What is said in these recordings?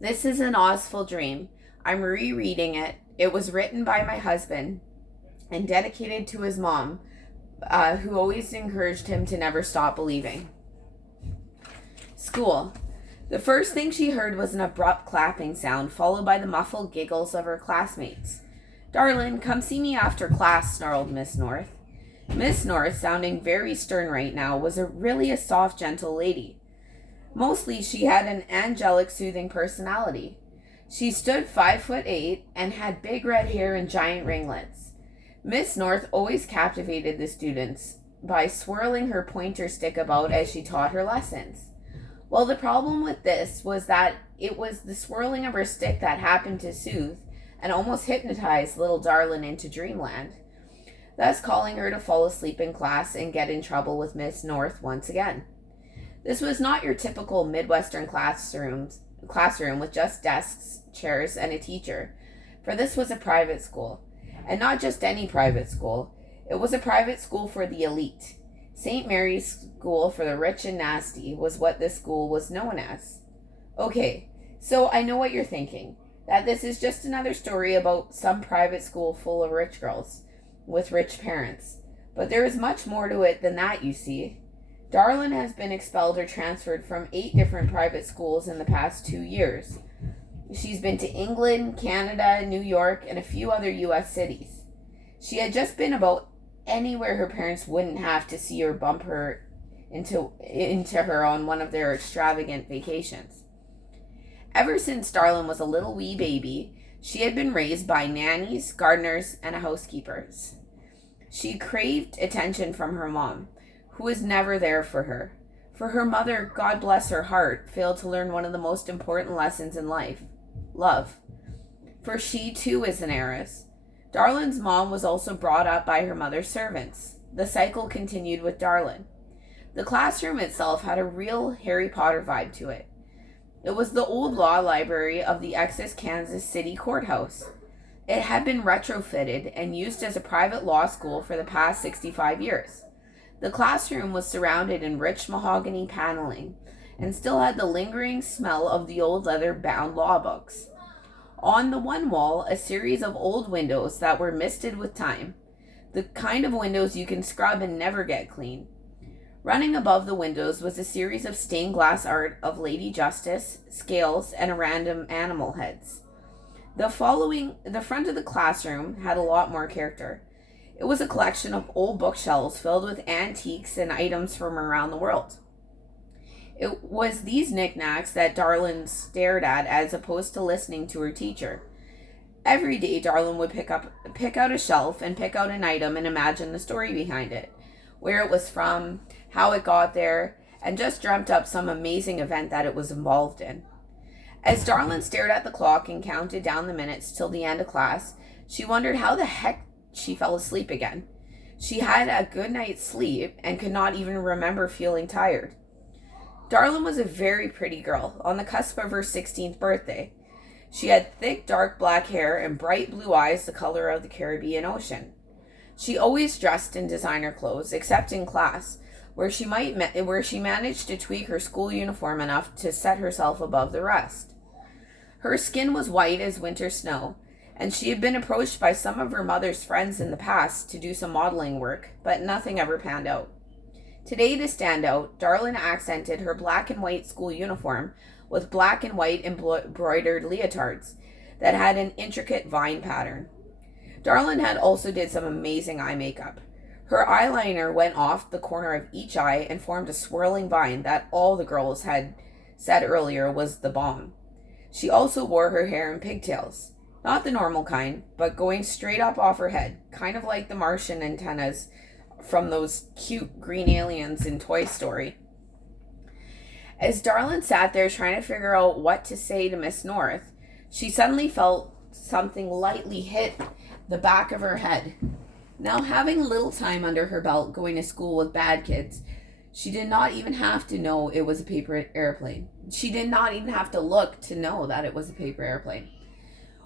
This is an Ozful dream. I'm rereading it. It was written by my husband and dedicated to his mom, who always encouraged him to never stop believing. School. The first thing she heard was an abrupt clapping sound, followed by the muffled giggles of her classmates. "Darlin', come see me after class," snarled Miss North. Miss North, sounding very stern right now, was really a soft, gentle lady. Mostly she had an angelic, soothing personality. She stood 5'8" and had big red hair and giant ringlets. Miss North always captivated the students by swirling her pointer stick about as she taught her lessons. Well, the problem with this was that it was the swirling of her stick that happened to soothe and almost hypnotize little Darlin into dreamland, thus calling her to fall asleep in class and get in trouble with Miss North once again. This was not your typical Midwestern classroom with just desks, chairs, and a teacher, for this was a private school. And not just any private school. It was a private school for the elite. St. Mary's School for the Rich and Nasty was what this school was known as. Okay, so I know what you're thinking, that this is just another story about some private school full of rich girls with rich parents. But there is much more to it than that, you see. Darlin has been expelled or transferred from 8 different private schools in the past 2 years. She's been to England, Canada, New York, and a few other U.S. cities. She had just been about anywhere her parents wouldn't have to see or bump her into her on one of their extravagant vacations. Ever since Darlin was a little wee baby, she had been raised by nannies, gardeners, and housekeepers. She craved attention from her mom, who was never there for her. For her mother, God bless her heart, failed to learn one of the most important lessons in life: love. For she too is an heiress. Darlin's mom was also brought up by her mother's servants. The cycle continued with Darlin. The classroom itself had a real Harry Potter vibe to it. It was the old law library of the Kansas City courthouse. It had been retrofitted and used as a private law school for the past 65 years. The classroom was surrounded in rich mahogany paneling and still had the lingering smell of the old leather-bound law books. On the one wall, a series of old windows that were misted with time, the kind of windows you can scrub and never get clean. Running above the windows was a series of stained glass art of Lady Justice, scales, and random animal heads. The front of the classroom had a lot more character. It was a collection of old bookshelves filled with antiques and items from around the world. It was these knickknacks that Darlin stared at as opposed to listening to her teacher. Every day, Darlin would pick out a shelf and pick out an item and imagine the story behind it, where it was from, how it got there, and just dreamt up some amazing event that it was involved in. As Darlin stared at the clock and counted down the minutes till the end of class, she wondered how the heck she fell asleep again. She had a good night's sleep and could not even remember feeling tired. Darlin was a very pretty girl, on the cusp of her 16th birthday. She had thick, dark black hair and bright blue eyes the color of the Caribbean Ocean. She always dressed in designer clothes, except in class, where she managed to tweak her school uniform enough to set herself above the rest. Her skin was white as winter snow, and she had been approached by some of her mother's friends in the past to do some modeling work, but nothing ever panned out. Today, to stand out, Darlin accented her black and white school uniform with black and white embroidered leotards that had an intricate vine pattern. Darlin had also did some amazing eye makeup. Her eyeliner went off the corner of each eye and formed a swirling vine that all the girls had said earlier was the bomb. She also wore her hair in pigtails. Not the normal kind, but going straight up off her head, kind of like the Martian antennas from those cute green aliens in Toy Story. As Darlin sat there trying to figure out what to say to Miss North, she suddenly felt something lightly hit the back of her head. Now, having little time under her belt going to school with bad kids, she did not even have to know it was a paper airplane. She did not even have to look to know that it was a paper airplane.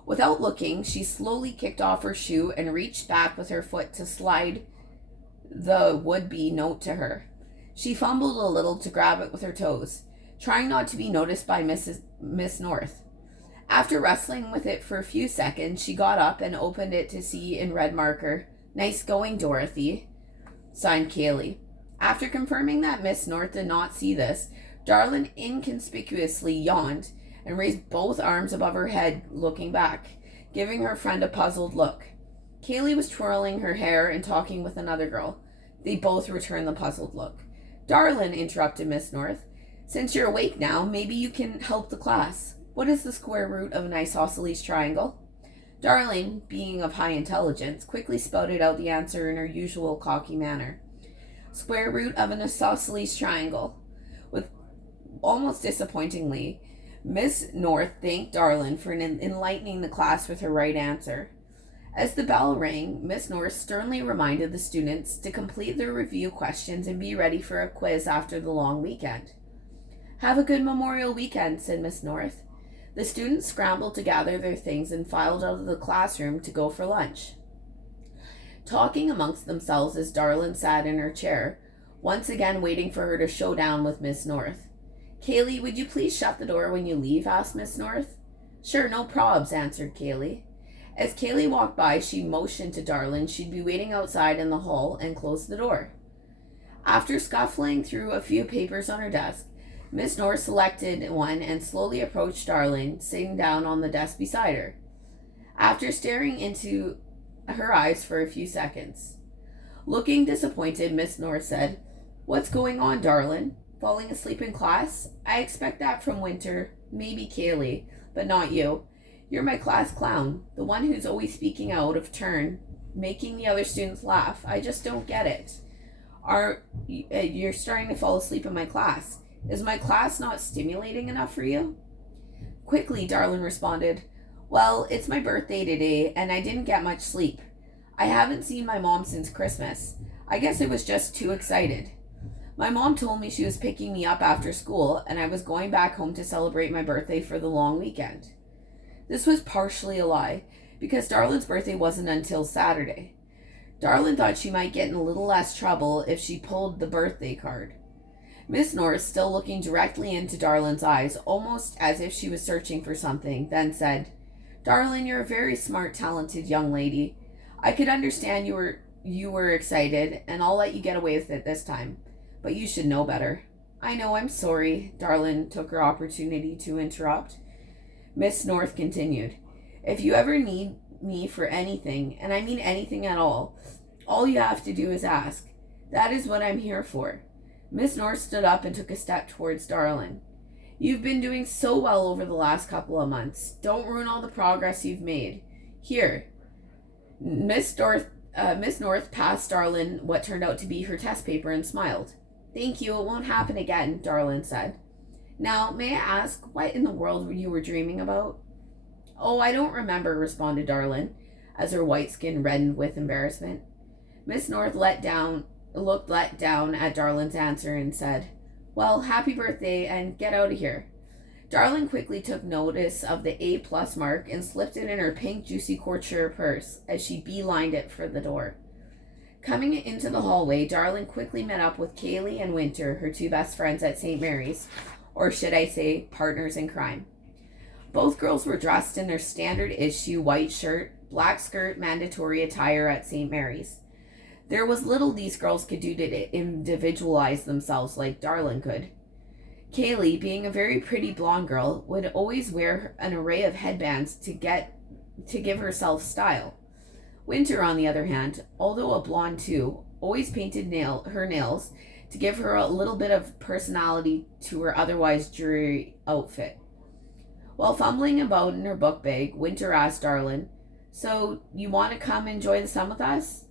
Without looking, she slowly kicked off her shoe and reached back with her foot to slide the would-be note to her. She fumbled a little to grab it with her toes, trying not to be noticed by Miss North. After wrestling with it for a few seconds, she got up and opened it to see in red marker, "Nice going, Dorothy," signed Kaylee. After confirming that Miss North did not see this, Darlin inconspicuously yawned and raised both arms above her head, looking back, giving her friend a puzzled look. Kaylee was twirling her hair and talking with another girl. They both returned the puzzled look. "Darlin," interrupted Miss North, "since you're awake now, maybe you can help the class. What is the square root of an isosceles triangle?" Darlin, being of high intelligence, quickly spouted out the answer in her usual cocky manner. Square root of an isosceles triangle. With almost disappointingly, Miss North thanked Darlin for enlightening the class with her right answer. As the bell rang, Miss North sternly reminded the students to complete their review questions and be ready for a quiz after the long weekend. "Have a good Memorial weekend," said Miss North. The students scrambled to gather their things and filed out of the classroom to go for lunch. Talking amongst themselves as Darlin sat in her chair, once again waiting for her to show down with Miss North. "Kaylee, would you please shut the door when you leave?" asked Miss North. "Sure, no probs," answered Kaylee. As Kaylee walked by, she motioned to Darlin she'd be waiting outside in the hall and closed the door. After scuffling through a few papers on her desk, Miss North selected one and slowly approached Darlin, sitting down on the desk beside her. After staring into her eyes for a few seconds, looking disappointed, Miss North said, "What's going on, Darlin? Falling asleep in class? I expect that from Winter, maybe Kaylee, but not you. You're my class clown, the one who's always speaking out of turn, making the other students laugh. I just don't get it. You're starting to fall asleep in my class. Is my class not stimulating enough for you?" Quickly, Darlin responded, "Well, it's my birthday today, and I didn't get much sleep. I haven't seen my mom since Christmas. I guess I was just too excited. My mom told me she was picking me up after school, and I was going back home to celebrate my birthday for the long weekend." This was partially a lie, because Darlin's birthday wasn't until Saturday. Darlin thought she might get in a little less trouble if she pulled the birthday card. Miss North, still looking directly into Darlin's eyes, almost as if she was searching for something, then said, "Darlin, you're a very smart, talented young lady. I could understand you were excited, and I'll let you get away with it this time. But you should know better." "I know, I'm sorry," Darlin took her opportunity to interrupt. Miss North continued, "If you ever need me for anything, and I mean anything at all you have to do is ask. That is what I'm here for." Miss North stood up and took a step towards Darlin. "You've been doing so well over the last couple of months. Don't ruin all the progress you've made. Here." Miss North passed Darlin what turned out to be her test paper and smiled. "Thank you, it won't happen again," Darlin said. "Now, may I ask what in the world you were dreaming about?" "Oh, I don't remember," responded Darlin, as her white skin reddened with embarrassment. Miss North looked let down at Darlin's answer and said, "Well, happy birthday, and get out of here." Darlin quickly took notice of the A+ mark and slipped it in her pink juicy couture purse as she beelined it for the door. Coming into the hallway, Darlin quickly met up with Kaylee and Winter, her two best friends at St. Mary's, or should I say, partners in crime. Both girls were dressed in their standard issue white shirt, black skirt mandatory attire at St. Mary's. There was little these girls could do to individualize themselves like Darlin could. Kaylee, being a very pretty blonde girl, would always wear an array of headbands to give herself style. Winter, on the other hand, although a blonde too, always painted her nails to give her a little bit of personality to her otherwise dreary outfit. While fumbling about in her book bag, Winter asked Darlin, "So, you want to come enjoy the sun with us?"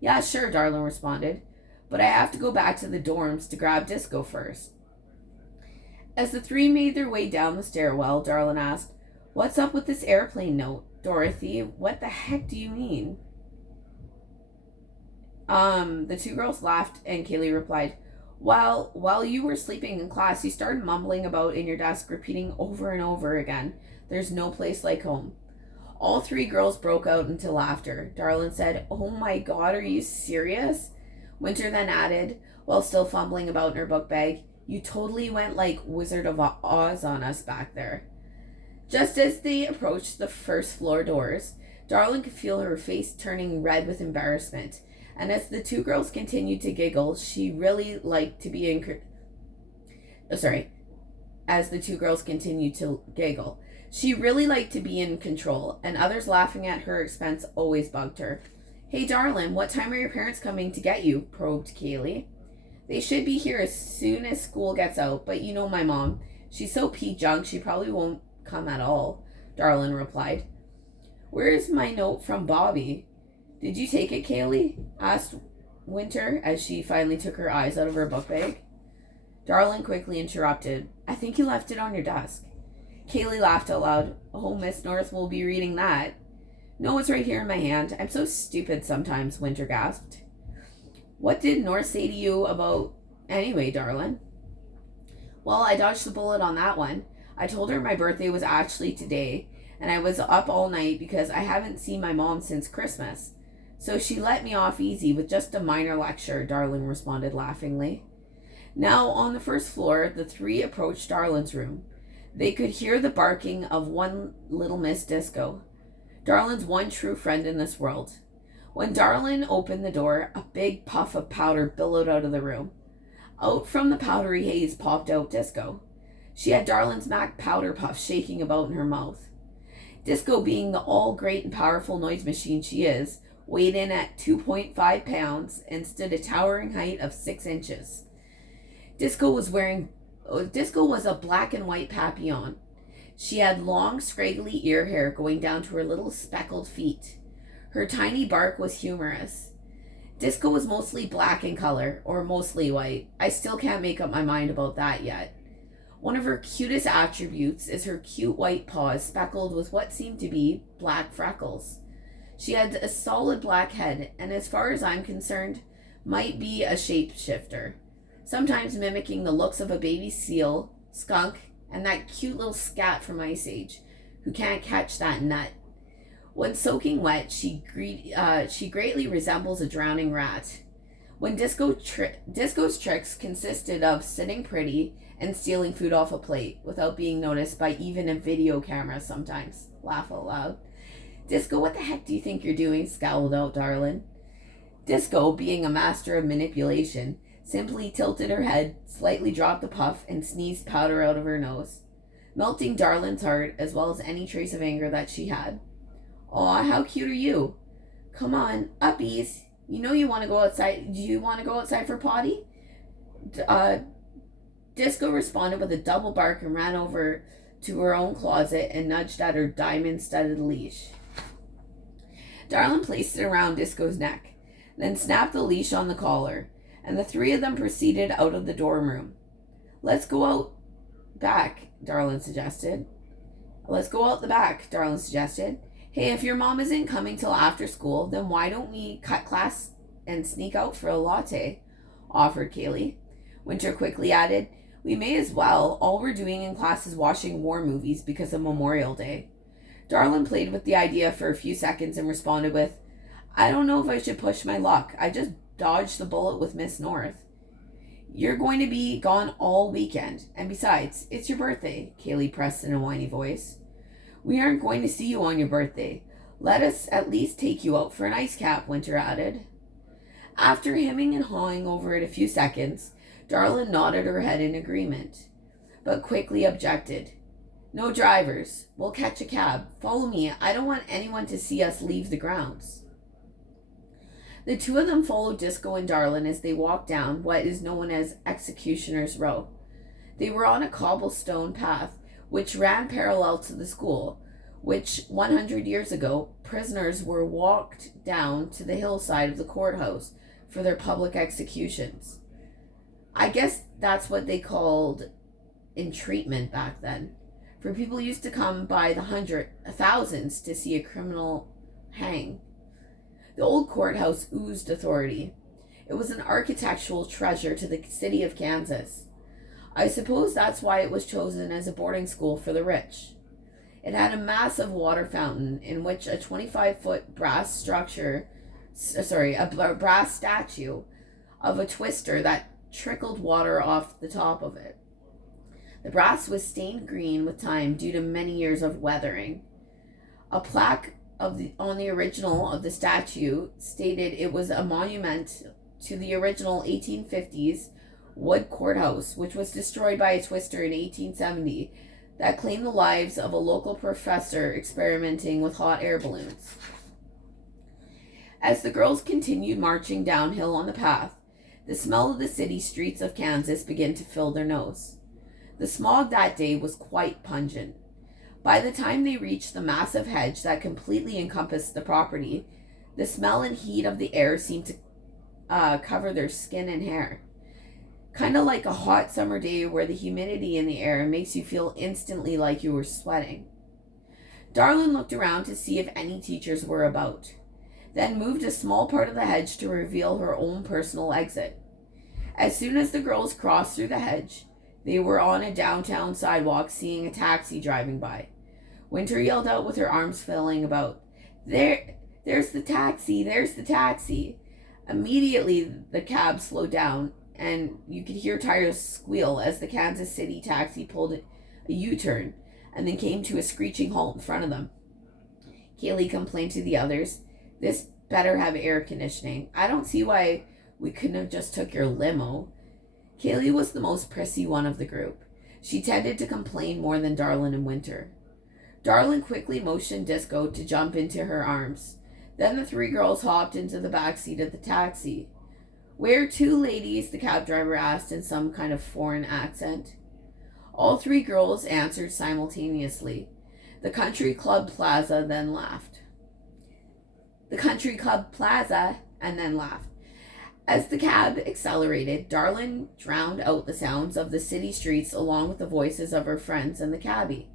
"Yeah, sure," Darlin responded, "but I have to go back to the dorms to grab Disco first." As the three made their way down the stairwell, Darlin asked, "What's up with this airplane note, Dorothy? What the heck do you mean?" The two girls laughed, and Kaylee replied, "Well, while you were sleeping in class, you started mumbling about in your desk, repeating over and over again, 'There's no place like home.'" All three girls broke out into laughter. Darlin said, "Oh my God, are you serious?" Winter then added, while still fumbling about in her book bag, "You totally went like Wizard of Oz on us back there." Just as they approached the first floor doors, Darlin could feel her face turning red with embarrassment, and as the two girls continued to giggle, she really liked to be in. Sorry, as the two girls continued to giggle, she really liked to be in control, and others laughing at her expense always bugged her. Hey, darling, what time are your parents coming to get you? Probed Kaylee. They should be here as soon as school gets out, but you know my mom. She's so pea-junk, she probably won't come at all, Darlin replied. Where's my note from Bobby? Did you take it, Kaylee? Asked Winter as she finally took her eyes out of her book bag. Darlin quickly interrupted. I think you left it on your desk. Kaylee laughed out loud. Oh, Miss North will be reading that. No, it's right here in my hand. I'm so stupid sometimes, Winter gasped. What did North say to you about anyway, Darlin? Well, I dodged the bullet on that one. I told her my birthday was actually today, and I was up all night because I haven't seen my mom since Christmas. So she let me off easy with just a minor lecture, Darlin responded laughingly. Now, on the first floor, the three approached Darlin's room. They could hear the barking of one little Miss Disco, Darlin's one true friend in this world. When Darlin opened the door, a big puff of powder billowed out of the room. Out from the powdery haze popped out Disco. She had Darlin's Mac powder puff shaking about in her mouth. Disco, being the all-great and powerful noise machine she is, weighed in at 2.5 pounds and stood a towering height of 6 inches. Disco was a black and white papillon. She had long, scraggly ear hair going down to her little speckled feet. Her tiny bark was humorous. Disco was mostly black in color, or mostly white. I still can't make up my mind about that yet. One of her cutest attributes is her cute white paws speckled with what seemed to be black freckles. She had a solid black head, and as far as I'm concerned, might be a shapeshifter, sometimes mimicking the looks of a baby seal, skunk, and that cute little scat from Ice Age, who can't catch that nut. When soaking wet, she greatly resembles a drowning rat. When Disco's tricks consisted of sitting pretty and stealing food off a plate without being noticed by even a video camera sometimes. Laugh out loud. Disco, what the heck do you think you're doing? Scowled out Darlin. Disco, being a master of manipulation, simply tilted her head, slightly dropped the puff, and sneezed powder out of her nose, melting Darlin's heart as well as any trace of anger that she had. Aw, how cute are you? Come on, uppies. You know you want to go outside. Do you want to go outside for potty? Disco responded with a double bark and ran over to her own closet and nudged at her diamond-studded leash. Darlin placed it around Disco's neck, then snapped the leash on the collar, and the three of them proceeded out of the dorm room. Let's go out back, Darlin suggested. Hey, if your mom isn't coming till after school, then why don't we cut class and sneak out for a latte? Offered Kaylee. Winter quickly added, we may as well. All we're doing in class is watching war movies because of Memorial Day. Darlin played with the idea for a few seconds and responded with, I don't know if I should push my luck. I just dodged the bullet with Miss North. You're going to be gone all weekend. And besides, it's your birthday, Kaylee pressed in a whiny voice. We aren't going to see you on your birthday. Let us at least take you out for an ice cap, Winter added. After hemming and hawing over it a few seconds, Darlin nodded her head in agreement, but quickly objected. No drivers. We'll catch a cab. Follow me. I don't want anyone to see us leave the grounds. The two of them followed Disco and Darlin as they walked down what is known as Executioner's Row. They were on a cobblestone path which ran parallel to the school, which 100 years ago, prisoners were walked down to the hillside of the courthouse for their public executions. I guess that's what they called entreatment back then, for people used to come by the thousands to see a criminal hang. The old courthouse oozed authority. It was an architectural treasure to the city of Kansas. I suppose that's why it was chosen as a boarding school for the rich. It had a massive water fountain in which a 25-foot brass statue of a twister that trickled water off the top of it. The brass was stained green with time due to many years of weathering. A plaque on the original of the statue stated it was a monument to the original 1850s wood courthouse, which was destroyed by a twister in 1870 that claimed the lives of a local professor experimenting with hot air balloons. As the girls continued marching downhill on the path, the smell of the city streets of Kansas began to fill their nose. The smog that day was quite pungent. By the time they reached the massive hedge that completely encompassed the property, the smell and heat of the air seemed to cover their skin and hair. Kind of like a hot summer day where the humidity in the air makes you feel instantly like you were sweating. Darlin looked around to see if any teachers were about, then moved a small part of the hedge to reveal her own personal exit. As soon as the girls crossed through the hedge, they were on a downtown sidewalk seeing a taxi driving by. Winter yelled out with her arms flailing about, There's the taxi, there's the taxi. Immediately, the cab slowed down, and you could hear tires squeal as the Kansas City taxi pulled a U-turn and then came to a screeching halt in front of them. Kaylee complained to the others, This better have air conditioning. I don't see why we couldn't have just took your limo. Kaylee was the most prissy one of the group. She tended to complain more than Darlin and Winter. Darlin quickly motioned Disco to jump into her arms. Then the three girls hopped into the back seat of the taxi. Where to, ladies? The cab driver asked in some kind of foreign accent. All three girls answered simultaneously. The Country Club Plaza, then laughed. The Country Club Plaza, and then laughed. As the cab accelerated, Darlin drowned out the sounds of the city streets along with the voices of her friends and the cabbie.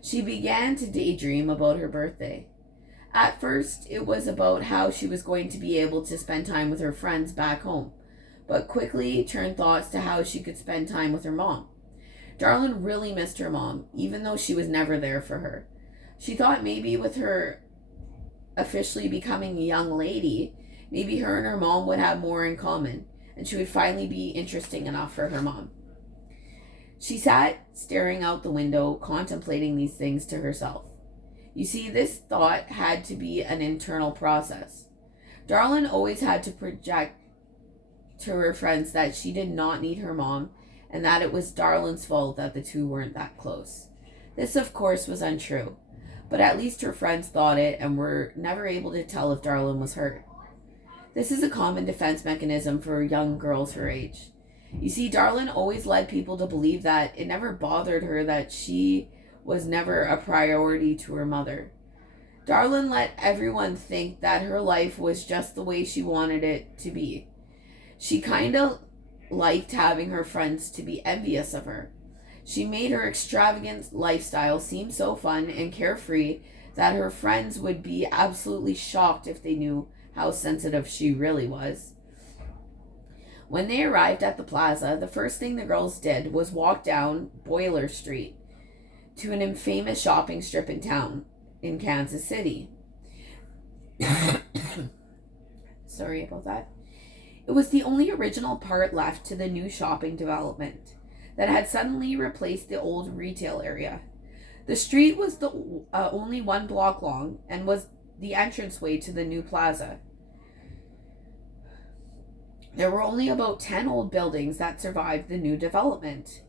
She began to daydream about her birthday. At first, it was about how she was going to be able to spend time with her friends back home, but quickly turned thoughts to how she could spend time with her mom. Darlin really missed her mom, even though she was never there for her. She thought maybe with her officially becoming a young lady, maybe her and her mom would have more in common, and she would finally be interesting enough for her mom. She sat staring out the window, contemplating these things to herself. You see, this thought had to be an internal process. Darlin always had to project to her friends that she did not need her mom, and that it was Darlin's fault that the two weren't that close. This, of course, was untrue, but at least her friends thought it and were never able to tell if Darlin was hurt. This is a common defense mechanism for young girls her age. You see, Darlin always led people to believe that it never bothered her that she was never a priority to her mother. Darlin let everyone think that her life was just the way she wanted it to be. She kind of liked having her friends to be envious of her. She made her extravagant lifestyle seem so fun and carefree that her friends would be absolutely shocked if they knew how sensitive she really was. When they arrived at the plaza, the first thing the girls did was walk down Boiler Street to an infamous shopping strip in town in Kansas City. Sorry about that. It was the only original part left to the new shopping development that had suddenly replaced the old retail area. The street was the only 1 block long and was the entranceway to the new plaza. There were only about 10 old buildings that survived the new development.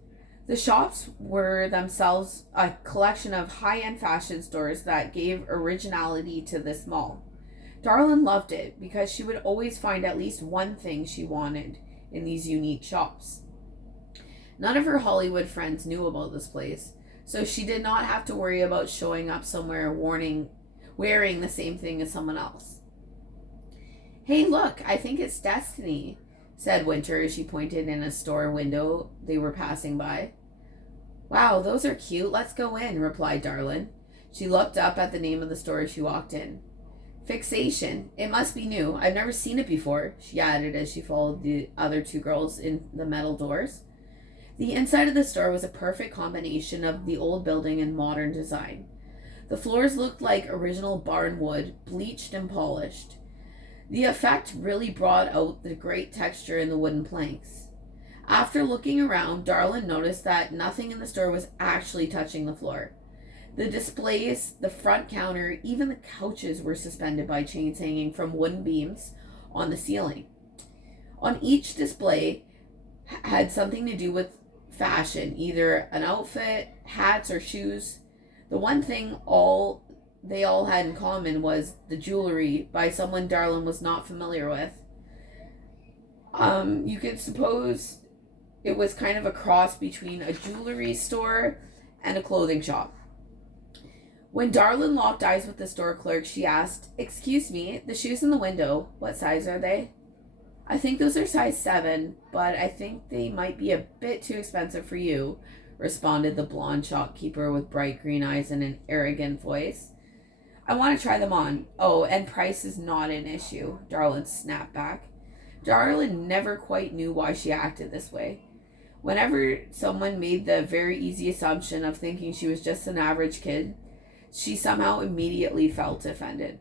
The shops were themselves a collection of high-end fashion stores that gave originality to this mall. Darlin loved it because she would always find at least one thing she wanted in these unique shops. None of her Hollywood friends knew about this place, so she did not have to worry about showing up somewhere wearing the same thing as someone else. Hey, look, I think it's Destiny, said Winter as she pointed in a store window they were passing by. Wow, those are cute. Let's go in, replied Darlin. She looked up at the name of the store as she walked in. Fixation. It must be new. I've never seen it before, she added as she followed the other two girls in the metal doors. The inside of the store was a perfect combination of the old building and modern design. The floors looked like original barn wood, bleached and polished. The effect really brought out the great texture in the wooden planks. After looking around, Darlin noticed that nothing in the store was actually touching the floor. The displays, the front counter, even the couches were suspended by chains hanging from wooden beams on the ceiling. On each display had something to do with fashion, either an outfit, hats, or shoes. The one thing they all had in common was the jewelry by someone Darlin was not familiar with. You could suppose it was kind of a cross between a jewelry store and a clothing shop. When Darlin locked eyes with the store clerk, she asked, "Excuse me, the shoes in the window, what size are they?" "I think those are size 7, but I think they might be a bit too expensive for you," responded the blonde shopkeeper with bright green eyes and an arrogant voice. "I want to try them on. Oh, and price is not an issue," Darlin snapped back. Darlin never quite knew why she acted this way. Whenever someone made the very easy assumption of thinking she was just an average kid, she somehow immediately felt offended.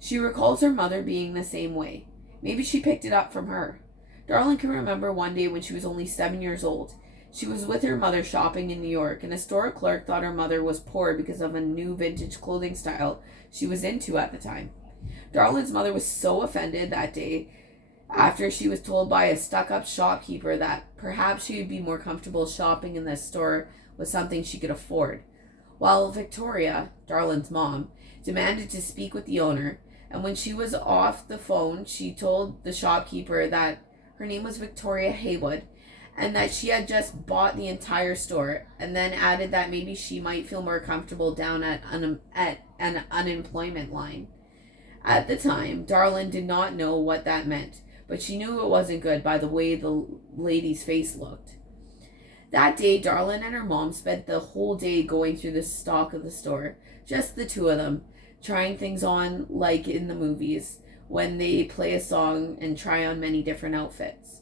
She recalls her mother being the same way. Maybe she picked it up from her. Darlin can remember one day when she was only 7 years old. She was with her mother shopping in New York, and a store clerk thought her mother was poor because of a new vintage clothing style she was into at the time. Darlin's mother was so offended that day after she was told by a stuck-up shopkeeper that perhaps she would be more comfortable shopping in this store with something she could afford. While Victoria, Darlin's mom, demanded to speak with the owner, and when she was off the phone, she told the shopkeeper that her name was Victoria Haywood and that she had just bought the entire store, and then added that maybe she might feel more comfortable down at an unemployment line. At the time, Darlin did not know what that meant, but she knew it wasn't good by the way the lady's face looked. That day, Darlin and her mom spent the whole day going through the stock of the store, just the two of them, trying things on like in the movies, when they play a song and try on many different outfits.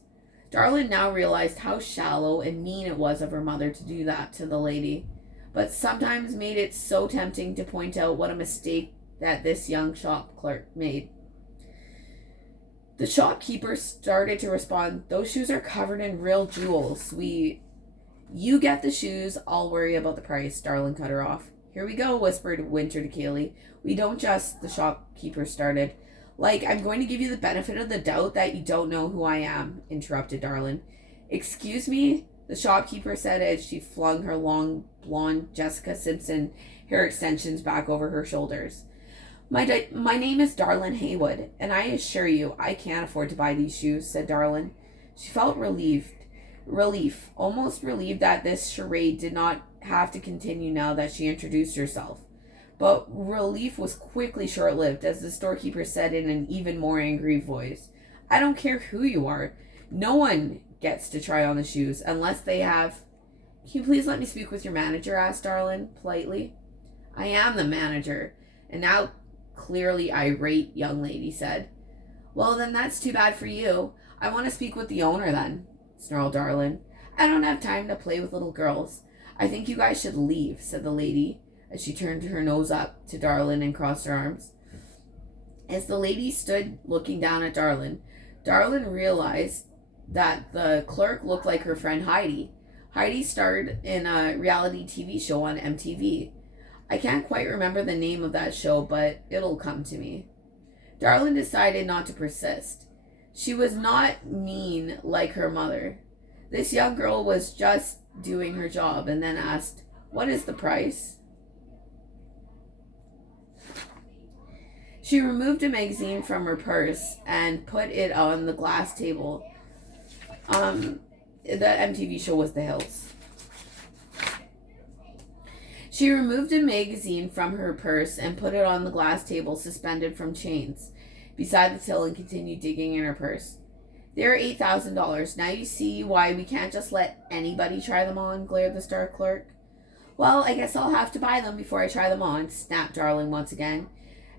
Darlin now realized how shallow and mean it was of her mother to do that to the lady, but sometimes made it so tempting to point out what a mistake that this young shop clerk made. The shopkeeper started to respond, "Those shoes are covered in real jewels. You get the shoes, I'll worry about the price," Darlin cut her off. "Here we go," whispered Winter to Kaylee. "We don't just," the shopkeeper started. "Like, I'm going to give you the benefit of the doubt that you don't know who I am," interrupted Darlin. "Excuse me," the shopkeeper said as she flung her long, blonde Jessica Simpson hair extensions back over her shoulders. My name is Darlin Haywood, and I assure you I can't afford to buy these shoes," said Darlin. She felt almost relieved that this charade did not have to continue now that she introduced herself. But relief was quickly short-lived as the storekeeper said in an even more angry voice, "I don't care who you are. No one gets to try on the shoes unless they have..." "Can you please let me speak with your manager?" asked Darlin politely. "I am the manager," and now clearly irate young lady said. "Well, then that's too bad for you. I want to speak with the owner then," snarled Darlin. "I don't have time to play with little girls. I think you guys should leave," said the lady as she turned her nose up to Darlin and crossed her arms. As the lady stood looking down at Darlin, Darlin realized that the clerk looked like her friend Heidi. Heidi starred in a reality TV show on MTV. I can't quite remember the name of that show, but it'll come to me. Darlin decided not to persist. She was not mean like her mother. This young girl was just doing her job and then asked, "What is the price?" She removed a magazine from her purse and put it on the glass table. The MTV show was The Hills. She removed a magazine from her purse and put it on the glass table suspended from chains beside the till and continued digging in her purse. "They're $8,000. Now you see why we can't just let anybody try them on," glared the store clerk. "Well, I guess I'll have to buy them before I try them on," snapped Darlin once again,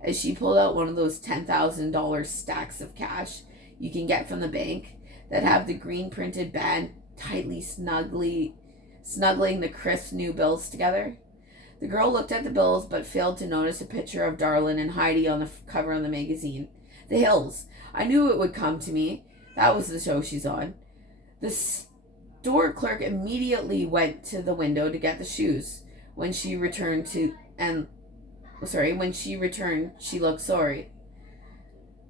as she pulled out one of those $10,000 stacks of cash you can get from the bank that have the green printed band tightly snuggling the crisp new bills together. The girl looked at the bills but failed to notice a picture of Darlin and Heidi on the cover of the magazine. The Hills. I knew it would come to me. That was the show she's on. store clerk immediately went to the window to get the shoes. When she returned, she looked sorry.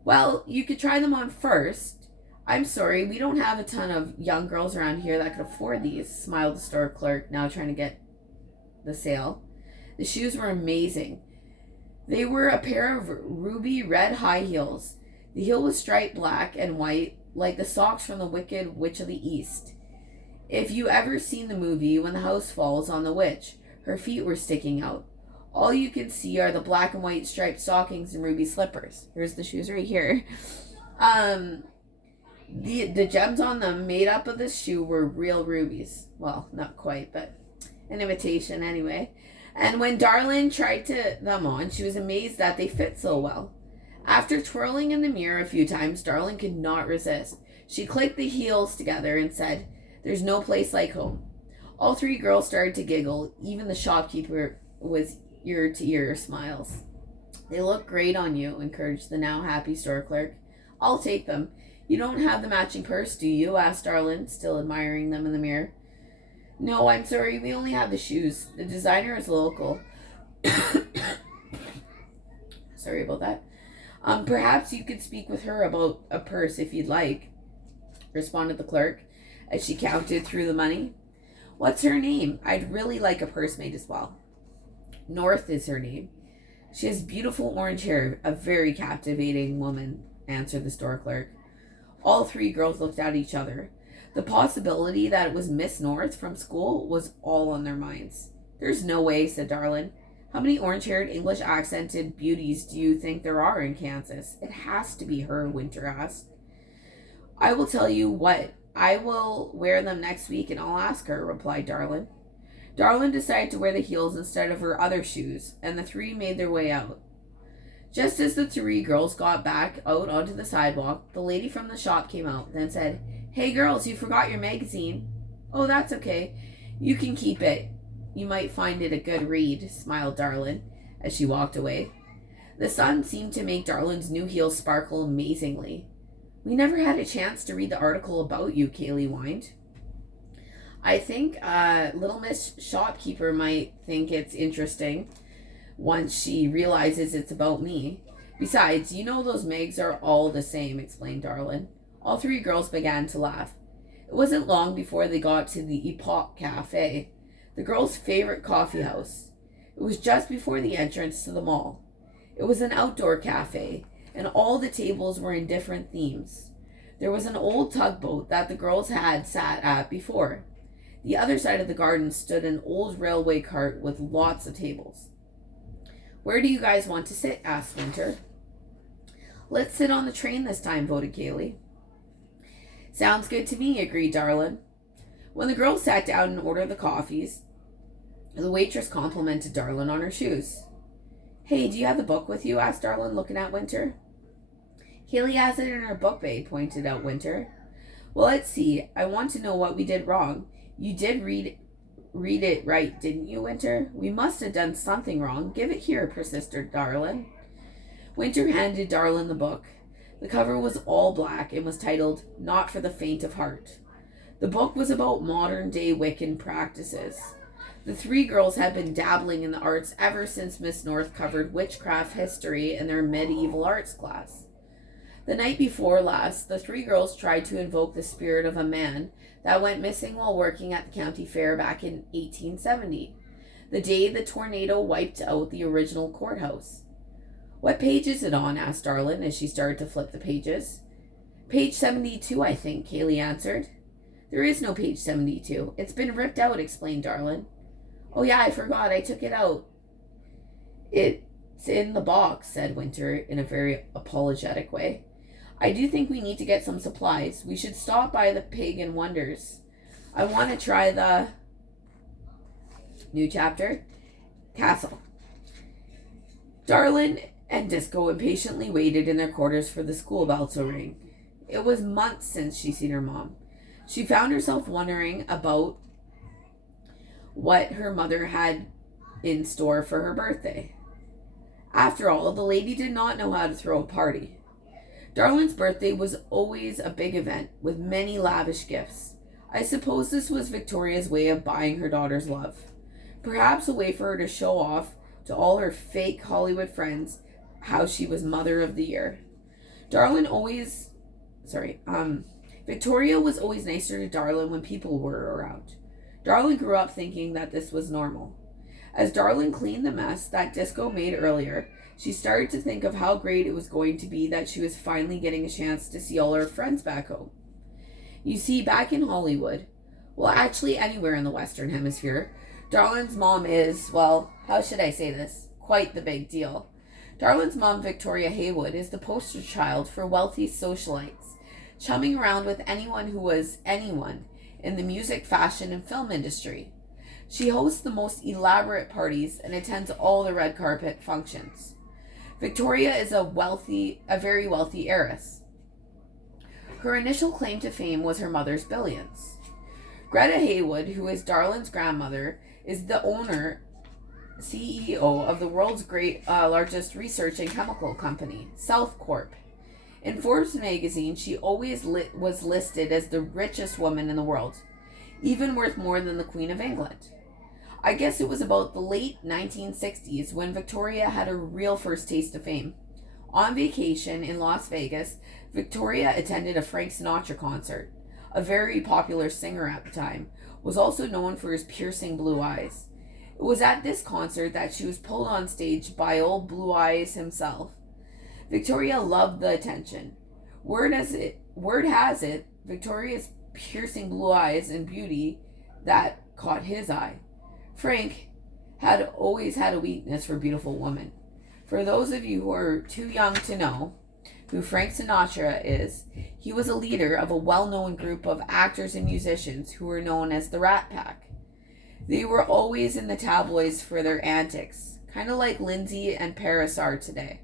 Well, you could try them on first. I'm sorry, we don't have a ton of young girls around here that could afford these, smiled the store clerk, now trying to get the sale. The shoes were amazing. They were a pair of ruby red high heels. The heel was striped black and white, like the socks from the Wicked Witch of the East. If you ever seen the movie When the House Falls on the Witch, her feet were sticking out. All you can see are the black and white striped stockings and ruby slippers. Here's the shoes right here. The gems on them made up of this shoe were real rubies. Well, not quite, but an imitation anyway. And when Darlin tried them on, she was amazed that they fit so well. After twirling in the mirror a few times, Darlin could not resist. She clicked the heels together and said, "There's no place like home." All three girls started to giggle. Even the shopkeeper was ear to ear smiles. "They look great on you," encouraged the now happy store clerk. "I'll take them. You don't have the matching purse, do you?" asked Darlin, still admiring them in the mirror. "No, I'm sorry. We only have the shoes. The designer is local." Sorry about that. Perhaps you could speak with her about a purse if you'd like," responded the clerk as she counted through the money. "What's her name? I'd really like a purse made as well." "North is her name. She has beautiful orange hair, a very captivating woman," answered the store clerk. All three girls looked at each other. The possibility that it was Miss North from school was all on their minds. "There's no way," said Darlin. "How many orange-haired, English-accented beauties do you think there are in Kansas? It has to be her," Winter asked. "I will tell you what, I will wear them next week and I'll ask her," replied Darlin. Darlin decided to wear the heels instead of her other shoes, and the three made their way out. Just as the three girls got back out onto the sidewalk, the lady from the shop came out, then said, "Hey girls, you forgot your magazine." "Oh, that's okay. You can keep it. You might find it a good read," smiled Darlin as she walked away. The sun seemed to make Darlin's new heels sparkle amazingly. "We never had a chance to read the article about you," Kaylee whined. "I think little Miss Shopkeeper might think it's interesting once she realizes it's about me. Besides, you know those mags are all the same," explained Darlin. All three girls began to laugh. It wasn't long before they got to the Epoch Cafe, the girls' favorite coffee house. It was just before the entrance to the mall. It was an outdoor cafe, and all the tables were in different themes. There was an old tugboat that the girls had sat at before. The other side of the garden stood an old railway cart with lots of tables. "Where do you guys want to sit?" asked Winter. "Let's sit on the train this time," voted Kaylee. "Sounds good to me," agreed Darlin. When the girls sat down and ordered the coffees, the waitress complimented Darlin on her shoes. "Hey, do you have the book with you?" asked Darlin, looking at Winter. "Kaylee has it in her book bag," pointed out Winter. "Well, let's see. I want to know what we did wrong. You did read it right, didn't you, Winter? We must have done something wrong. Give it here," persisted Darlin. Winter handed Darlin the book. The cover was all black and was titled "Not for the Faint of Heart." The book was about modern-day Wiccan practices. The three girls had been dabbling in the arts ever since Miss North covered witchcraft history in their medieval arts class. The night before last, the three girls tried to invoke the spirit of a man that went missing while working at the county fair back in 1870, the day the tornado wiped out the original courthouse. "What page is it on?" asked Darlin as she started to flip the pages. "Page 72, I think," Kaylee answered. "There is no page 72. It's been ripped out," explained Darlin. "Oh yeah, I forgot. I took it out." "It's in the box," said Winter in a very apologetic way. "I do think we need to get some supplies. We should stop by the Pagan Wonders. I want to try the..." New chapter. Castle. Darlin and Disco impatiently waited in their quarters for the school bell to ring. It was months since she'd seen her mom. She found herself wondering about what her mother had in store for her birthday. After all, the lady did not know how to throw a party. Darlin's birthday was always a big event with many lavish gifts. I suppose this was Victoria's way of buying her daughter's love. Perhaps a way for her to show off to all her fake Hollywood friends how she was Mother of the Year. Darlin always, Victoria was always nicer to Darlin when people were around. Darlin grew up thinking that this was normal. As Darlin cleaned the mess that Disco made earlier, she started to think of how great it was going to be that she was finally getting a chance to see all her friends back home. You see, back in Hollywood, well, actually anywhere in the Western Hemisphere, Darlin's mom is, well, how should I say this? Quite the big deal. Darlin's mom, Victoria Haywood, is the poster child for wealthy socialites, chumming around with anyone who was anyone in the music, fashion, and film industry. She hosts the most elaborate parties and attends all the red carpet functions. Victoria is a very wealthy heiress. Her initial claim to fame was her mother's billions. Greta Haywood, who is Darlin's grandmother, is the owner, CEO of the world's largest research and chemical company, South Corp. In Forbes magazine, she always was listed as the richest woman in the world, even worth more than the Queen of England. I guess it was about the late 1960s when Victoria had her real first taste of fame. On vacation in Las Vegas, Victoria attended a Frank Sinatra concert. A very popular singer at the time, was also known for his piercing blue eyes. It was at this concert that she was pulled on stage by old Blue Eyes himself. Victoria loved the attention. Word has it, Victoria's piercing blue eyes and beauty that caught his eye. Frank had always had a weakness for beautiful women. For those of you who are too young to know who Frank Sinatra is, he was a leader of a well-known group of actors and musicians who were known as the Rat Pack. They were always in the tabloids for their antics, kind of like Lindsay and Paris are today.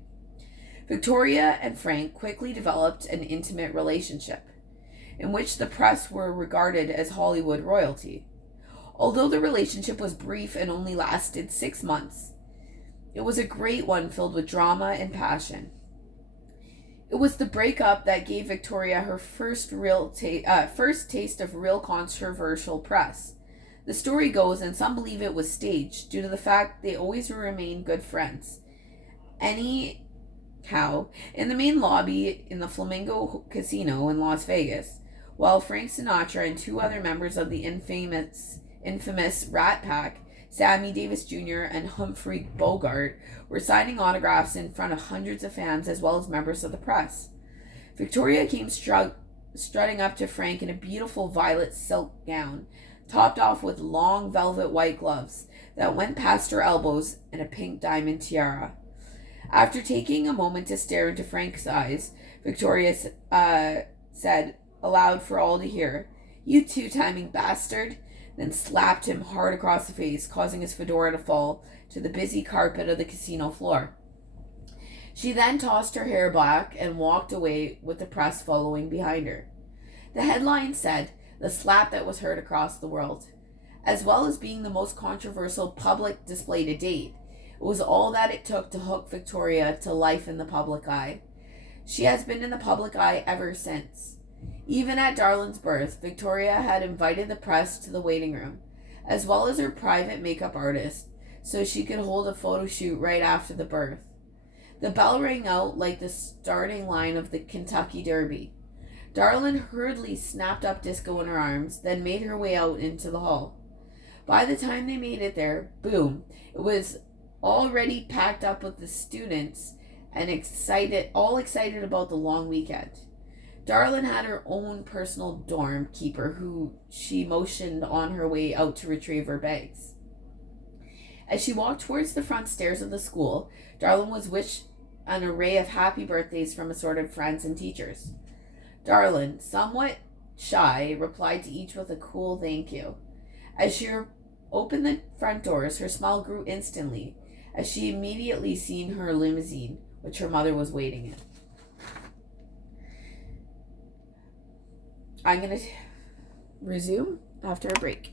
Victoria and Frank quickly developed an intimate relationship, in which the press were regarded as Hollywood royalty. Although the relationship was brief and only lasted 6 months, it was a great one filled with drama and passion. It was the breakup that gave Victoria her first taste of real controversial press. The story goes, and some believe it was staged, due to the fact they always remained good friends. Anyhow, in the main lobby in the Flamingo Casino in Las Vegas, while Frank Sinatra and 2 other members of the infamous Rat Pack, Sammy Davis Jr. and Humphrey Bogart, were signing autographs in front of hundreds of fans as well as members of the press. Victoria came strutting up to Frank in a beautiful violet silk gown, topped off with long velvet white gloves that went past her elbows and a pink diamond tiara. After taking a moment to stare into Frank's eyes, Victoria said aloud for all to hear, "You two-timing bastard," then slapped him hard across the face, causing his fedora to fall to the busy carpet of the casino floor. She then tossed her hair back and walked away with the press following behind her. The headline said, "The slap that was heard across the world." As well as being the most controversial public display to date, it was all that it took to hook Victoria to life in the public eye. She has been in the public eye ever since. Even at Darlin's birth, Victoria had invited the press to the waiting room, as well as her private makeup artist, so she could hold a photo shoot right after the birth. The bell rang out like the starting line of the Kentucky Derby. Darlin hurriedly snapped up Disco in her arms, then made her way out into the hall. By the time they made it there, boom, it was already packed up with the students and all excited about the long weekend. Darlin had her own personal dorm keeper who she motioned on her way out to retrieve her bags. As she walked towards the front stairs of the school, Darlin was wished an array of happy birthdays from assorted friends and teachers. Darlin, somewhat shy, replied to each with a cool thank you. As she opened the front doors, her smile grew instantly, as she immediately seen her limousine, which her mother was waiting in. I'm going to resume after a break.